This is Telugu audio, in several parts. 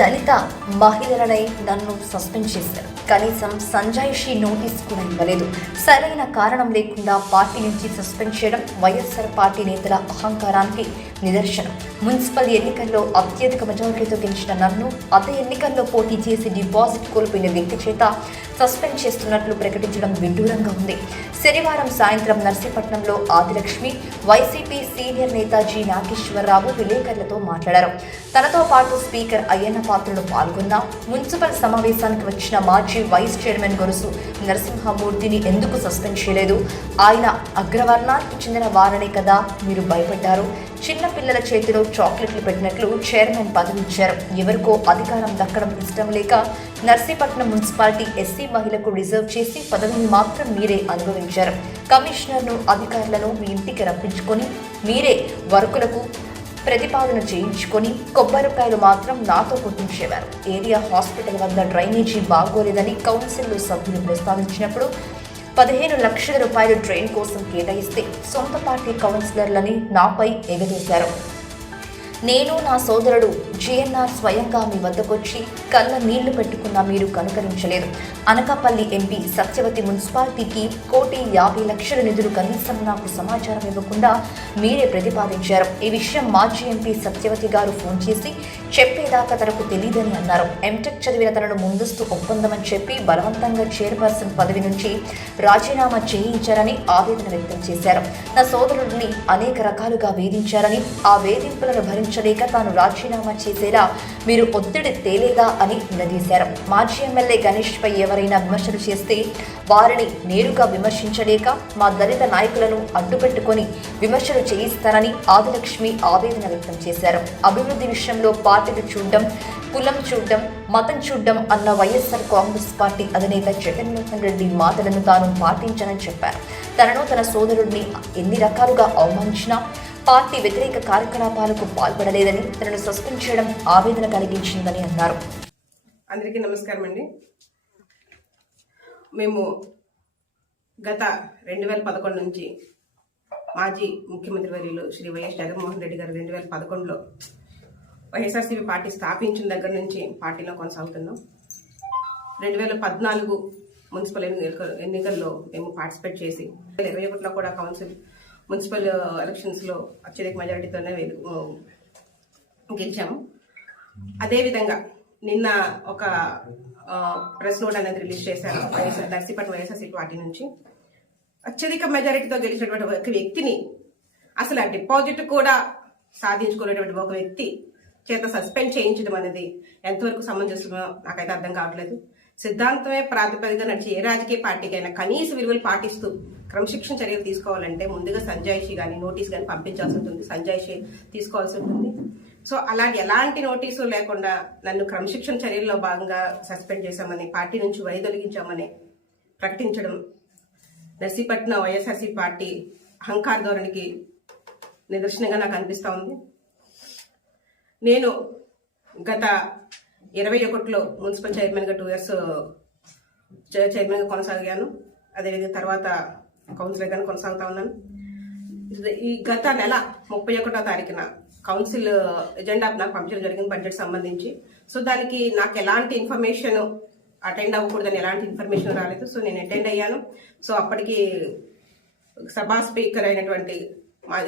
దళిత మహిళలనే నన్ను సస్పెండ్ చేశారు. కనీసం సంజాయిషి నోటీస్ కూడా ఇవ్వలేదు. సరైన కారణం లేకుండా పార్టీ నుంచి సస్పెండ్ చేయడం వైఎస్ఆర్ పార్టీ నేతల అహంకారానికి నిదర్శనం. మున్సిపల్ ఎన్నికల్లో అత్యధిక మెజారిటీతో గెలిచిన నన్ను అదే ఎన్నికల్లో పోటీ చేసి డిపాజిట్ కోల్పోయిన వ్యక్తి చేత సస్పెండ్ చేస్తున్నట్లు ప్రకటించడం విడ్డూరంగా ఉంది. శనివారం సాయంత్రం నర్సీపట్నంలో ఆదిలక్ష్మి వైసీపీ సీనియర్ నేత జి నాగేశ్వరరావు విలేకరులతో మాట్లాడారు. తనతో పాటు స్పీకర్ అయ్యన్న పాత్రుడు పాల్గొన్న మున్సిపల్ సమావేశానికి వచ్చిన మాజీ వైస్ చైర్మన్ గొలుసు నరసింహమూర్తిని ఎందుకు సస్పెండ్ చేయలేదు? ఆయన అగ్రవర్ణానికి చెందిన వారనే కదా మీరు భయపడ్డారు? చిన్న పిల్లల చేతిలో చాక్లెట్లు పెట్టినట్లు చైర్మన్ పదవి ఇచ్చారు ఎవరికో అధికారం దక్కడం ఇష్టం లేక నర్సీపట్నం మున్సిపాలిటీ ఎస్సీ మహిళకు రిజర్వ్ చేసి పదవిని మాత్రం మీరే అనుభవించారు. కమిషనర్ను అధికారులను మీ ఇంటికి రప్పించుకొని మీరే వర్కులకు ప్రతిపాదన చేయించుకొని కొబ్బరికాయలు మాత్రం నాతో పుట్టించేవారు ఏరియా హాస్పిటల్ వద్ద డ్రైనేజీ బాగోలేదని కౌన్సిల్లో సభ్యులు ప్రస్తావించినప్పుడు పదిహేను లక్షల రూపాయలు ట్రైన్ కోసం కేటాయిస్తే సొంత పార్టీ కౌన్సిలర్లని నాపై ఎగదీశారు. నేను నా సోదరుడు జిఎన్ఆర్ స్వయంగా మీ వద్దకొచ్చి కళ్ళ నీళ్ళు పెట్టుకున్నా మీరు కనుకరించలేదు. అనకాపల్లి ఎంపీ సత్యవతి మున్సిపాలిటీకి కోటి యాభై లక్షల నిధులు కనీసం నాకు సమాచారం ఇవ్వకుండా మీరే ప్రతిపాదించారు. ఈ విషయం మాజీ ఎంపీ సత్యవతి గారు ఫోన్ చేసి చెప్పేదాకా తనకు తెలియదని అన్నారు. ఎంటెక్ చదివిన తనను ముందస్తు ఒప్పందమని చెప్పి బలవంతంగా చైర్పర్సన్ పదవి నుంచి రాజీనామా చేయించారని ఆవేదన వ్యక్తం చేశారు. నా సోదరుడిని అనేక రకాలుగా వేధించారని ఆ వేధింపులను భరించలేక తాను రాజీనామా చేసేలా మీరు ఒత్తిడి తేలేదా అని నిలదీశారు. మాజీ ఎమ్మెల్యే గణేష్ పై ఎవరైనా విమర్శలు చేస్తే వారిని నేరుగా విమర్శించలేక మా దళిత నాయకులను అడ్డుపెట్టుకొని విమర్శలు చేయిస్తారని ఆదిలక్ష్మి ఆవేదన వ్యక్తం చేశారు. అభివృద్ధి విషయంలో పార్టీలు చూడడం కులం చూడడం మతం చూడడం అన్న వైఎస్ఆర్ కాంగ్రెస్ పార్టీ అధినేత జగన్మోహన్ రెడ్డి మాటలను తాను పాటించనని చెప్పారు. తనను తన సోదరుడిని ఎన్ని రకాలుగా అవమానించినా పార్టీ వ్యతిరేక కార్యకలాపాలకు పాల్పడలేదని తనను సస్పెండ్ చేయడం ఆవేదన కలిగించిందని అన్నారు. అందరికీ నమస్కారం అండి. మేము గత రెండు వేల పదకొండు నుంచి మాజీ ముఖ్యమంత్రి వర్యులు శ్రీ వైఎస్ జగన్మోహన్ రెడ్డి గారు రెండు వేల పదకొండులో వైఎస్ఆర్సీపీ పార్టీ స్థాపించిన దగ్గర నుంచి పార్టీలో కొనసాగుతున్నాం. రెండు వేల పద్నాలుగు మున్సిపల్ ఎన్నికల్లో మేము పార్టిసిపేట్ చేసి ఇరవై ఒకటిలో కూడా కౌన్సిల్ మున్సిపల్ ఎలక్షన్స్లో అత్యధిక మెజారిటీతోనే గెలిచాము. అదేవిధంగా నిన్న ఒక ప్రెస్ నోట్ అనేది రిలీజ్ చేశారు వైఎస్ఆర్ నర్సీపట్నం వైఎస్ఆర్సీ పార్టీ నుంచి. అత్యధిక మెజారిటీతో గెలిచినటువంటి ఒక వ్యక్తిని అసలు ఆ డిపాజిట్ కూడా సాధించుకునేటువంటి ఒక వ్యక్తి చేత సస్పెండ్ చేయించడం అనేది ఎంతవరకు సమంజసమో నాకైతే అర్థం కావట్లేదు. సిద్ధాంతమే ప్రాతిపదిక నడిచి ఏ రాజకీయ పార్టీకైనా కనీస విలువలు పాటిస్తూ క్రమశిక్షణ చర్యలు తీసుకోవాలంటే ముందుగా సంజాయిషి కానీ నోటీస్ కానీ పంపించాల్సి ఉంటుంది. సంజాయిషి తీసుకోవాల్సి ఉంటుంది. సో అలాంటి ఎలాంటి నోటీసు లేకుండా నన్ను క్రమశిక్షణ చర్యల్లో భాగంగా సస్పెండ్ చేశామని పార్టీ నుంచి వైదొలిగించామని ప్రకటించడం నర్సీపట్నం వైఎస్ఆర్సీ పార్టీ అహంకార ధోరణికి నిదర్శనంగా నాకు అనిపిస్తూ ఉంది. నేను గత ఇరవై ఒకటిలో మున్సిపల్ చైర్మన్గా టూ ఇయర్స్ చైర్మన్గా కొనసాగాను. అదేవిధంగా తర్వాత కౌన్సిలర్గాను కొనసాగుతా ఉన్నాను. ఈ గత నెల ముప్పై ఒకటో తారీఖున కౌన్సిల్ ఎజెండా నాకు పంపించడం జరిగింది బడ్జెట్ సంబంధించి. సో దానికి నాకు ఎలాంటి ఇన్ఫర్మేషన్ అటెండ్ అవ్వకూడదని ఎలాంటి ఇన్ఫర్మేషన్ రాలేదు. సో నేను అటెండ్ అయ్యాను. సో అప్పటికి సభా స్పీకర్ అయినటువంటి మా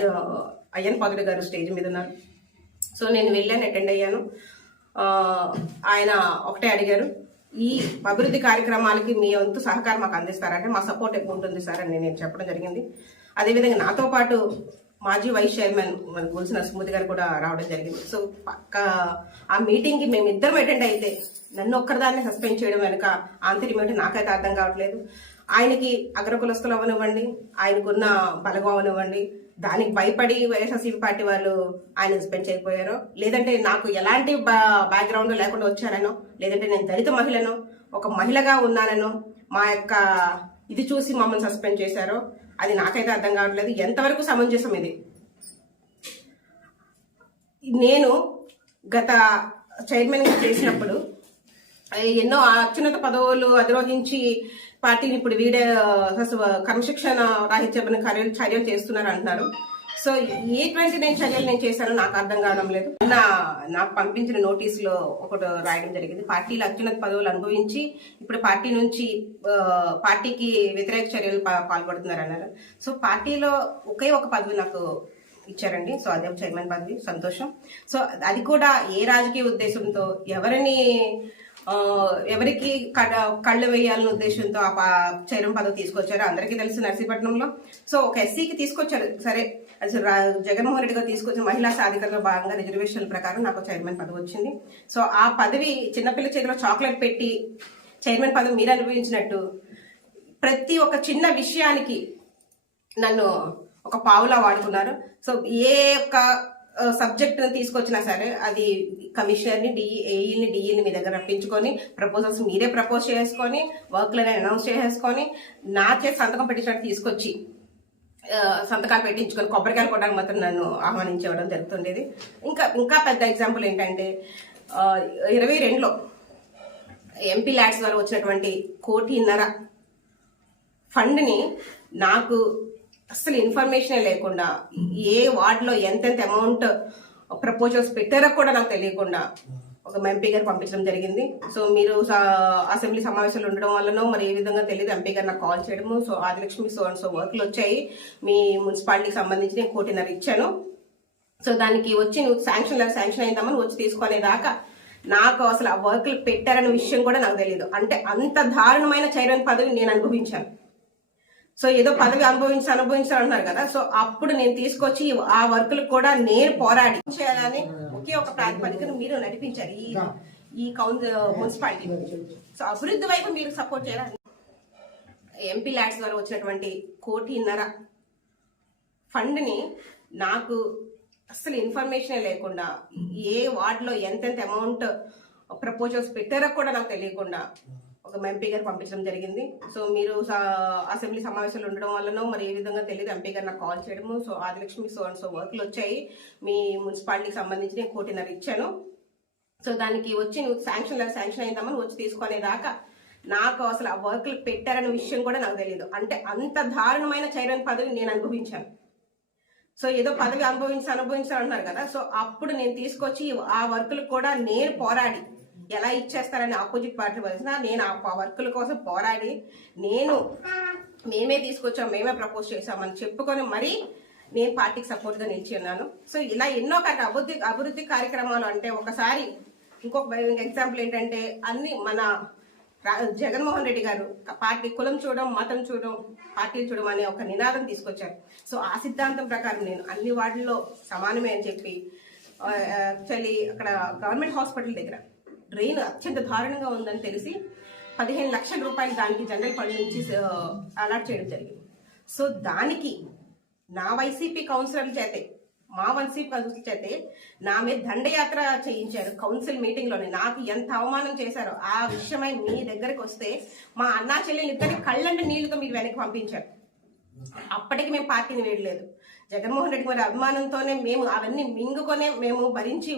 అయ్యన్ పాదుడు గారు స్టేజ్ మీద ఉన్నారు. సో నేను వెళ్ళాను అటెండ్ అయ్యాను. ఆయన ఒకటే అడిగారు. ఈ అభివృద్ధి కార్యక్రమాలకి మీ వంతు సహకారం మాకు అందిస్తారంటే మా సపోర్ట్ ఎక్కువ ఉంటుంది సార్ అని నేను చెప్పడం జరిగింది. అదేవిధంగా నాతో పాటు మాజీ వైస్ చైర్మన్ మన గొలుసు సుమతి గారు కూడా రావడం జరిగింది. సో పక్క ఆ మీటింగ్కి మేము ఇద్దరం అటెండ్ అయితే నన్ను ఒక్కరిదాన్ని సస్పెండ్ చేయడం వెనుక ఆంతర్యం ఏంటో నాకైతే అర్థం కావట్లేదు. ఆయనకి అగ్రకులస్తులు అవనివ్వండి ఆయనకున్న బలగం అవనివ్వండి దానికి భయపడి వైఎస్ఆర్సీపీ పార్టీ వాళ్ళు ఆయన సస్పెండ్ చేయకపోయారో లేదంటే నాకు ఎలాంటి బ్యాక్గ్రౌండ్ లేకుండా వచ్చానో లేదంటే నేను దళిత మహిళను ఒక మహిళగా ఉన్నానను మా యొక్క ఇది చూసి మమ్మల్ని సస్పెండ్ చేశారో అది నాకైతే అర్థం కావట్లేదు. ఎంతవరకు సమంజసం ఇది? నేను గత చైర్మన్గా చేసినప్పుడు ఎన్నో అత్యున్నత పదవులు అధిరోహించి పార్టీని ఇప్పుడు వీడే క్రమశిక్షణ రాహిత్యమైన చర్యలు చర్యలు చేస్తున్నారు అంటున్నారు. సో ఎటువంటి నేను చర్యలు నేను చేశానో నాకు అర్థం కావడం లేదు. నా నాకు పంపించిన నోటీసులో ఒకటి రాయడం జరిగింది. పార్టీలో అత్యున్నత పదవులు అనుభవించి ఇప్పుడు పార్టీ నుంచి పార్టీకి వ్యతిరేక చర్యలు పాల్పడుతున్నారు అన్నారు. సో పార్టీలో ఒకే ఒక పదవి నాకు ఇచ్చారండి. సో అదే చైర్మన్ పదవి. సంతోషం. సో అది కూడా ఏ రాజకీయ ఉద్దేశంతో ఎవరిని ఎవరికి కళ్ళ- కళ్ళు వేయాలనే ఉద్దేశంతో ఆ పా- చైర్మన్ పదవి తీసుకొచ్చారు అందరికీ తెలుసు నర్సీపట్నంలో. సో ఒక ఎస్సీకి తీసుకొచ్చారు. సరే అసలు రా- జగన్మోహన్ రెడ్డి గారు తీసుకొచ్చిన మహిళా సాధికారలో భాగంగా రిజర్వేషన్ల ప్రకారం నాకు చైర్మన్ పదవి వచ్చింది. సో ఆ పదవి చిన్నపిల్ల చేతిలో చాక్లెట్ పెట్టి చైర్మన్ పదవి మీరు అనుభవించినట్టు ప్రతి ఒక్క చిన్న విషయానికి నన్ను ఒక పావులా వాడుకున్నారు. సో ఏ ఒక్క సబ్జెక్ట్ తీసుకొచ్చినా సరే అది కమిషనర్ని డిఈఏఈని డిఈని మీ దగ్గర రప్పించుకొని ప్రపోజల్స్ మీరే ప్రపోజ్ చేసుకొని వర్క్లని అనౌన్స్ చేసేసుకొని నా చేసి సంతకం పెట్టించినట్టు తీసుకొచ్చి సంతకాలు పెట్టించుకొని కొబ్బరికాయలు కొట్టడానికి మాత్రం నన్ను ఆహ్వానించేవడం జరుగుతుండేది. ఇంకా ఇంకా పెద్ద ఎగ్జాంపుల్ ఏంటంటే ఇరవై రెండులో ఎంపీ ల్యాడ్స్ ద్వారా వచ్చినటువంటి కోటిన్నర ఫండ్ని నాకు అసలు ఇన్ఫర్మేషనే లేకుండా ఏ వార్డులో ఎంతెంత అమౌంట్ ప్రపోజల్స్ పెట్టారో కూడా నాకు తెలియకుండా ఒక ఎంపీ గారు పంపించడం జరిగింది. సో మీరు అసెంబ్లీ సమావేశాలు ఉండడం వల్లనో మరి ఏ విధంగా తెలియదు ఎంపీ గారు నాకు కాల్ చేయడము. So Adilakshmi so and so వర్క్లు వచ్చాయి. మీ మున్సిపాలిటీకి సంబంధించి నేను కోటిన్నర ఇచ్చాను. సో దానికి వచ్చి నువ్వు శాంక్షన్ లేదా శాంక్షన్ అయిందామని వచ్చి తీసుకునేదాకా నాకు అసలు ఆ వర్క్లు పెట్టారనే విషయం కూడా నాకు తెలియదు అంటే అంత దారుణమైన చైర్మన్ పదవి నేను అనుభవించాను. సో ఏదో పదవి అనుభవించి అనుభవించాలి అంటున్నారు కదా. సో అప్పుడు నేను తీసుకొచ్చి ఆ వర్కులు కూడా నేను పోరాడి చేయాలని ఒకే ఒక ప్రాతిపదికను మీరు నడిపించారు ఈ ఈ కౌన్ మున్సిపాలిటీ. సో అభివృద్ధి వైపు మీరు సపోర్ట్ చేయాలి ఎంపీ ల్యాడ్స్ ద్వారా వచ్చినటువంటి కోటిన్నర ఫండ్ని నాకు అసలు ఇన్ఫర్మేషనే లేకుండా ఏ వార్డులో ఎంతెంత అమౌంట్ ప్రపోజల్స్ పెట్టారో కూడా నాకు తెలియకుండా ఒక ఎంపీ గారు పంపించడం జరిగింది. సో మీరు స- అసెంబ్లీ సమావేశాలు ఉండడం వల్లనో మరి ఏ విధంగా తెలియదు. ఎంపీ గారు నాకు కాల్ చేయడము. So Adilakshmi so and so వర్క్లు వచ్చాయి. మీ మున్సిపాలిటీకి సంబంధించి నేను కోటిన్నర ఇచ్చాను. సో దానికి వచ్చి నువ్వు శాంక్షన్ లేదా శాంక్షన్ అయిందామని వచ్చి తీసుకునేదాకా నాకు అసలు ఆ వర్క్లు పెట్టారనే విషయం కూడా నాకు తెలియదు అంటే అంత దారుణమైన చైర్మన్ పదవి నేను అనుభవించాను. సో ఏదో పదవి అనుభవించి అనుభవించాలన్నారు అంటున్నారు కదా. సో అప్పుడు నేను తీసుకొచ్చి ఆ వర్కులు కూడా నేను పోరాడి ఎలా ఇచ్చేస్తారని ఆపోజిట్ పార్టీ వచ్చిన నేను ఆ వర్కుల కోసం పోరాడి నేను మేమే తీసుకొచ్చాం మేమే ప్రపోజ్ చేశామని చెప్పుకొని మరీ నేను పార్టీకి సపోర్ట్గా నిలిచి ఉన్నాను. సో ఇలా ఎన్నో కాక అభివృద్ధి అభివృద్ధి కార్యక్రమాలు అంటే ఒకసారి ఇంకొక ఎగ్జాంపుల్ ఏంటంటే అన్ని మన జగన్మోహన్ రెడ్డి గారు పార్టీ కులం చూడడం మతం చూడడం పార్టీలు చూడడం అనే ఒక నినాదం తీసుకొచ్చారు. సో ఆ సిద్ధాంతం ప్రకారం నేను అన్ని వార్డుల్లో సమానమే అని చెప్పి యాక్చువల్లీ అక్కడ గవర్నమెంట్ హాస్పిటల్ దగ్గర డ్రైన్ అత్యంత దారుణంగా ఉందని తెలిసి పదిహేను లక్షల రూపాయలు దానికి జనరల్ ఫండ్ నుంచి అలాట్ చేయడం జరిగింది. సో దానికి నా వైసీపీ కౌన్సిలర్ల చేతే మా వైసీపీ కౌన్సిల్ చేతే నా మీద దండయాత్ర చేయించారు కౌన్సిల్ మీటింగ్లోనే. నాకు ఎంత అవమానం చేశారో ఆ విషయమై మీ దగ్గరికి వస్తే మా అన్నా చెల్లెలు ఇద్దరి కళ్ళంటి నీళ్ళతో మీరు వెనక్కి పంపించారు. అప్పటికి మేము పార్టీని వేయలేదు జగన్మోహన్ రెడ్డి గారి అభిమానంతోనే మేము అవన్నీ మింగుకొనే మేము భరించి